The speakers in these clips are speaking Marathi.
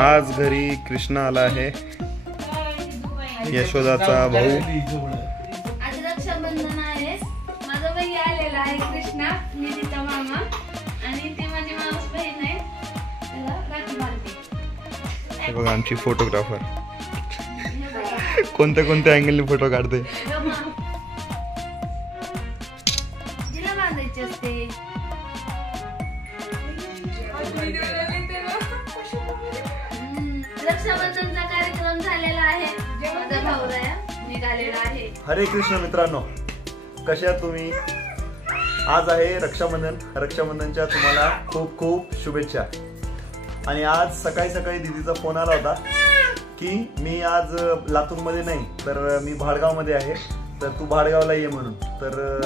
आज घरी कृष्णा आला आहे, यशोदाचा भाऊ. आज रक्षाबंधन आहे. माझा भाई आलेला आहे कृष्णा, मी तिचा मामा आणि ती माझी मावस बहीण आहे. त्याला राखी बांधते. हे बघा आमची फोटोग्राफर कोणत्या कोणत्या अँगलने फोटो काढते. तिला बांधायची असते. रक्षाबंधनचा कार्यक्रम झालेला आहे. माझा भाऊराया निघालेला आहे. हरे कृष्ण मित्रांनो, कसे आहात तुम्ही? आज आहे रक्षाबंधन. रक्षाबंधनच्या तुम्हाला खूप खूप शुभेच्छा. आणि आज सकाळी सकाळी दीदीचा फोन आला होता की मी आज लातूरमध्ये नाही तर मी भाडगावमध्ये आहे, तर तू भाडगावला ये म्हणून. तर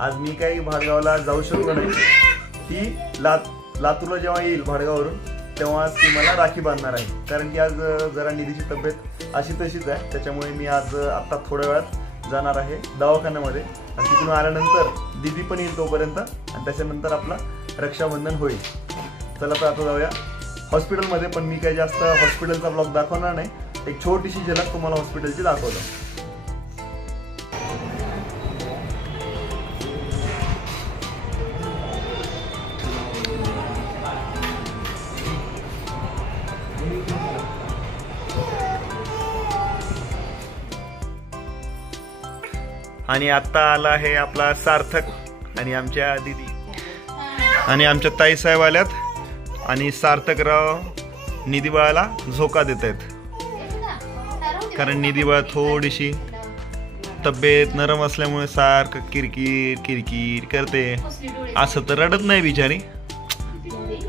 आज मी काही भाडगावला जाऊ शकलो नाही. ती लातूरला जेव्हा येईल भाडगाववरून तेव्हा ती मला राखी बांधणार आहे. कारण की आज जरा निधीची तब्येत अशी तशीच आहे, त्याच्यामुळे मी आज आत्ता थोड्या वेळात जाणार आहे दवाखान्यामध्ये. आणि तिथून आल्यानंतर दीदी पण येईल तोपर्यंत, आणि त्याच्यानंतर आपला रक्षाबंधन होईल. चला तर आता जाऊया हॉस्पिटलमध्ये. पण मी काही जास्त हॉस्पिटलचा ब्लॉग दाखवणार नाही, एक छोटीशी झलक तुम्हाला हॉस्पिटलची दाखवतो. आणि आता आला आहे आपला सार्थक आणि आमच्या दीदी आणि आमच्या ताई साहेब आल्यात. आणि सार्थकराव निधी बाळाला झोका देत आहेत, कारण निधी बाळ थोडीशी तब्येत नरम असल्यामुळे सारखं किरकिर किरकिर करते. असं तर रडत नाही बिचारी,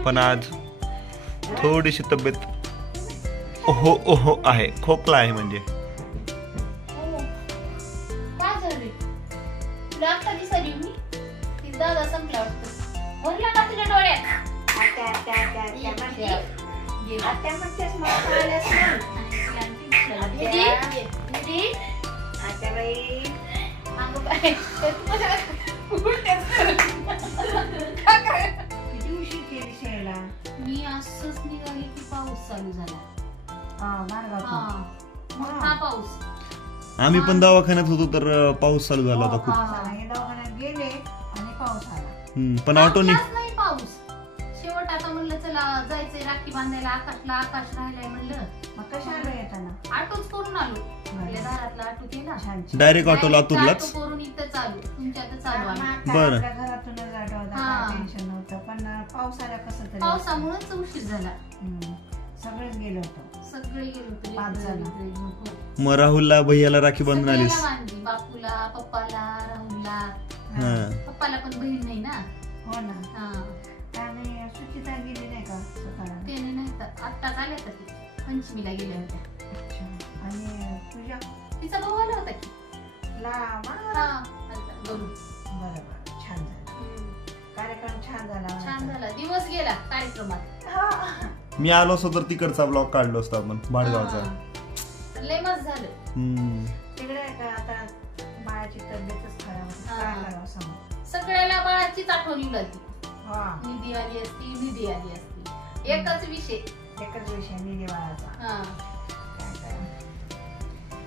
पण आज थोडीशी तब्येत ओहो ओहो आहे, खोकला आहे म्हणजे. मी असंच निघाली की पाऊस चालू झाला. मोठा पाऊस. आम्ही पण दवाखान्यात होतो तर पाऊस चालू झाला होता खूप. दवाखान्यात गेले आणि पाऊस आला. पण ऑटोनी नाही पाऊस. शेवट आता म्हणलं चला जायचंय राखी बांधायला. आकाश राहिलाय म्हणलं. मग कशा आलो येताना? ऑटोच करून आलो. आपल्या दारातला ऑटो केला. डायरेक्ट ऑटो लातूरलाच करून इथं चालू तुमच्या इथं चालू आहे. बरं. घरातूनच ऑटो होता, टेन्शन नव्हतं. पण पाऊस आला कसं तरी. पावसामुळेच उशीर झाला. सगळेच गेलो होतो. सगळे गेलो होतो. 5 जण. मग राहुलला भैयाला राखी बांधून आलीस? बापूला, पप्पाला, राहुलला. पप्पाला पण बहीण नाही ना. हो ना. आणि सुचिता गेली नाही का सकाळी? त्याने नाही तर आत्ताच आल्या तर ते पंचमीला गेल्या होत्या. आणि तुझ्या तिचा भाऊ आला होता की. बरोबर. छान झाला कार्यक्रम. छान झाला. दिवस गेला कार्यक्रमात. मी आलो असतो तर तिकडचा ब्लॉग काढलो असतो आपण भाडगावचा. लय मस्त झालं. तिकडे आता बाळाची तब्येतच खराब. सगळ्याला बाळाचीच आठवण येऊ लागली. निधी आली असती. एकच विषय निधी बाळाचा.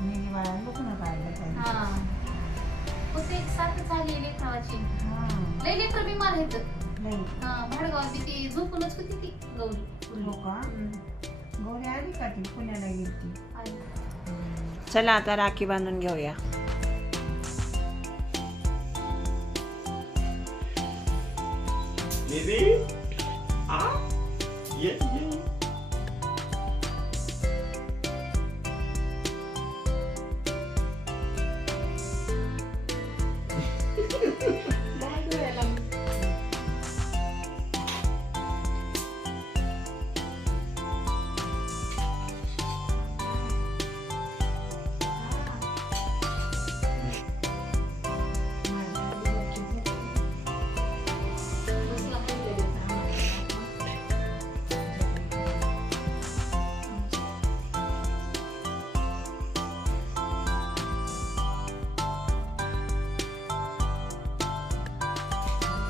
निधी बाळा दुखणं पाहिलं. होते एक सारखं झाली लेकराची. लय लेकर बिमार आहेत. भाडगावात ती झोपूनच होती ती गौरी. गौरी आली का? ती पुण्याला गेली. चला आता राखी बांधून घेऊया.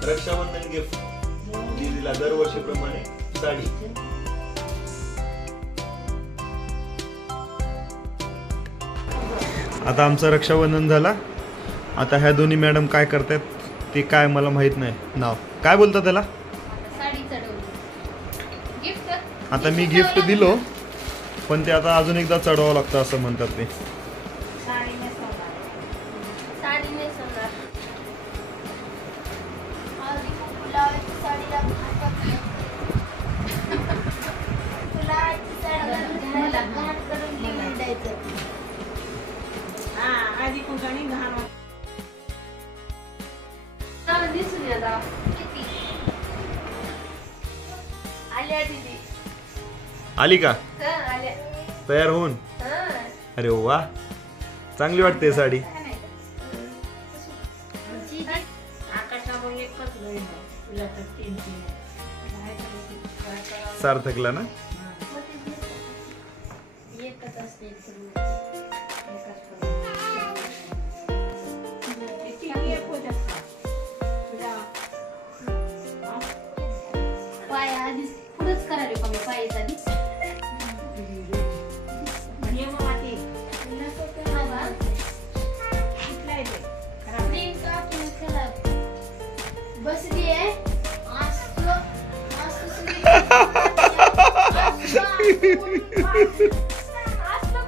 रक्षाबंधन गिफ्ट दीदीला दरवर्षीप्रमाणे साडी. आता आमचं रक्षाबंधन झाला. आता ह्या दोन्ही मॅडम काय करतायत ते काय मला माहित नाही नाव काय बोलतात त्याला. साडी चढवली गिफ्ट. आता मी गिफ्ट दिलो पण ते आता अजून एकदा चढवावं लागतं असं म्हणतात ते. साडी नेसवणार. हळदी कुंकू लावायची, साडीला फुलाची साडीला घाण करून लिहून द्यायचं. दिसून या किती आल्या दीदी. आली का आल्या. तयार होऊन. अरे वा चांगली वाटते साडी. सार्थकला ना. एकच असते. पाय आधी पुढंच करायला कमी पायच आधी. बसली आहे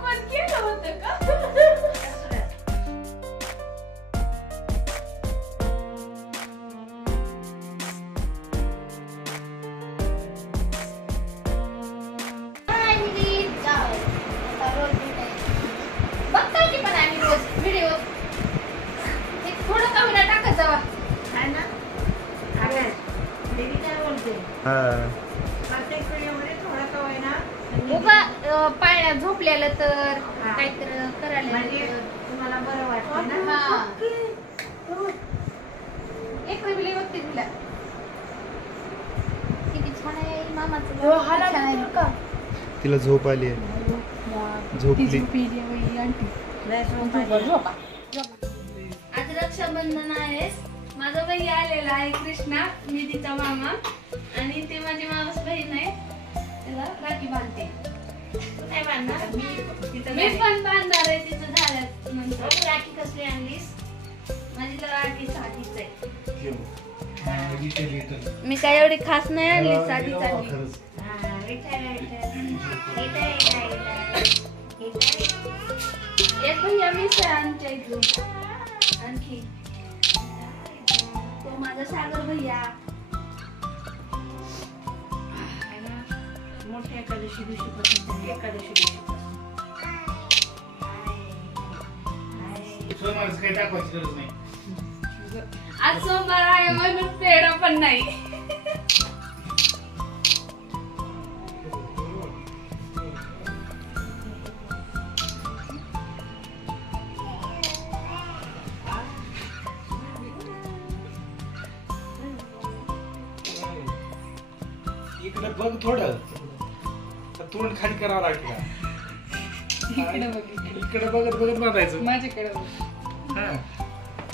कोण केलं होतं का. बघताय की पण आम्ही रोज व्हिडिओ थोडं कमी टाकत जावा आहे ना. उभा पाय झोपलेलं तर काहीतरी करायला तुम्हाला बरं वाटतं ना. एक रिबिली बघते तुला किती छान आहे मामाचं. तिला झोप आली आहे. झोपली. आज रक्षाबंधन आहे. माझा भाई आलेला आहे कृष्णा, निधीचा मामा, आणि ते माझी मावस बहीण आहे. त्याला राखी बांधते. तू नाही बांधणार. मी पण बांधणार आहे तिचं झाल्यानंतर. राखी कसली आणलीस. माझी तर राखी साधीच आहे. मी काय एवढी खास नाही आणली, साधीच आणली. एक भैया मीच आहे आमच्या इथून. आणखी तो माझा सागर भैया. मोठ्या एकादशी दिवशी एकादशी दिवशी काही टाकवायची गरज नाही. आज सोमवार आहे म्हणून पेढा पण नाही. इकडे बघ थोडं तोंड खाली करावं लागतं. इकडे बघत बघत बघायचं माझ्याकडे.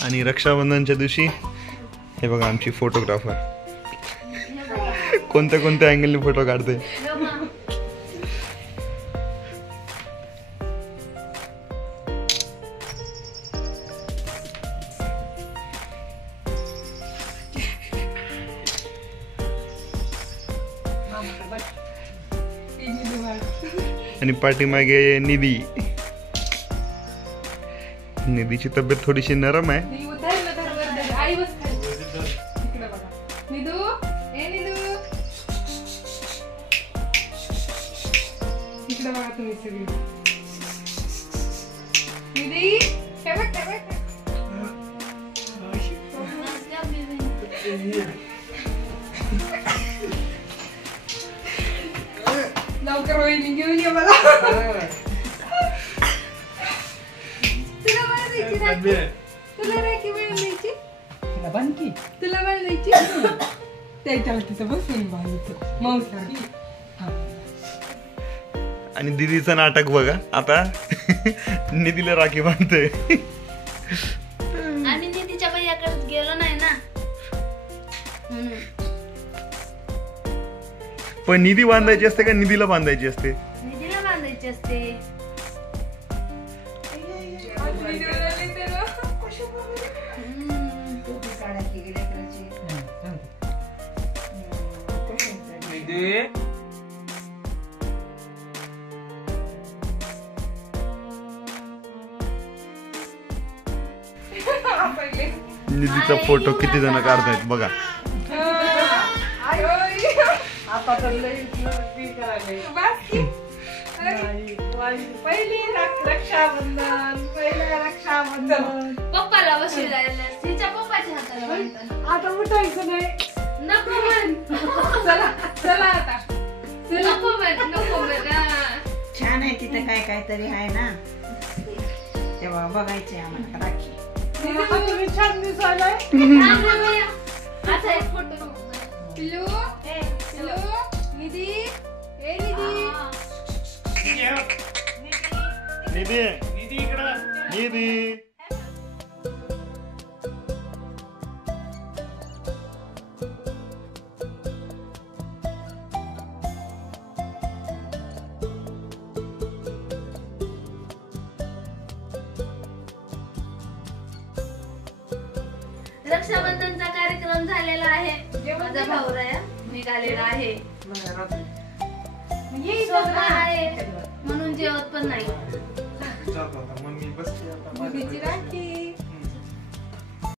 आणि रक्षाबंधनच्या दिवशी हे बघा आमची फोटोग्राफर कोणत्या कोणत्या अँगलने फोटो काढते. आणि पाठीमागे निधीची तब्येत थोडीशी नरम आहे. लवकर वहिनी घेऊन ये मला. तुला राखी बांधायची. तुला बांधकी. तुला बांधायची. त्याच्याला तिथं बसून बांधतो मावसारी. आणि दीदीचं नाटक बघा आता. निधीला राखी बांधते. आम्ही निधीच्या भैयाकडे गेलो नाही ना. पण निधी बांधायची असते का निधीला बांधायची असते. निधीला बांधायची असते. निधी निधीचा फोटो किती जण काढतायत बघा. आता तर लई करायला पहिली रक्षाबंधन पहिलं रक्षाबंधन पप्पाला बसू जायला तिच्या पप्पाच्या हाताला बांधतात. आता उठायचं नाही. नको म्हण चला चला आता नको म्हण नको म्हण छान आहे तिथं काय काहीतरी आहे ना तेव्हा बघायचे आम्हाला राखी. तुम्ही छान दिसायलाय. आता एक फोटो पिल्लू पिल्लू निधी ए निधी निधी निधी इकडं निधी रक्षाबंधनचा कार्यक्रम झालेला आहे. माझा भाऊराया निघालेला आहे. स्वप्न आहे म्हणून जेवत पण नाही. मम्मी बसते आता निधीची राखी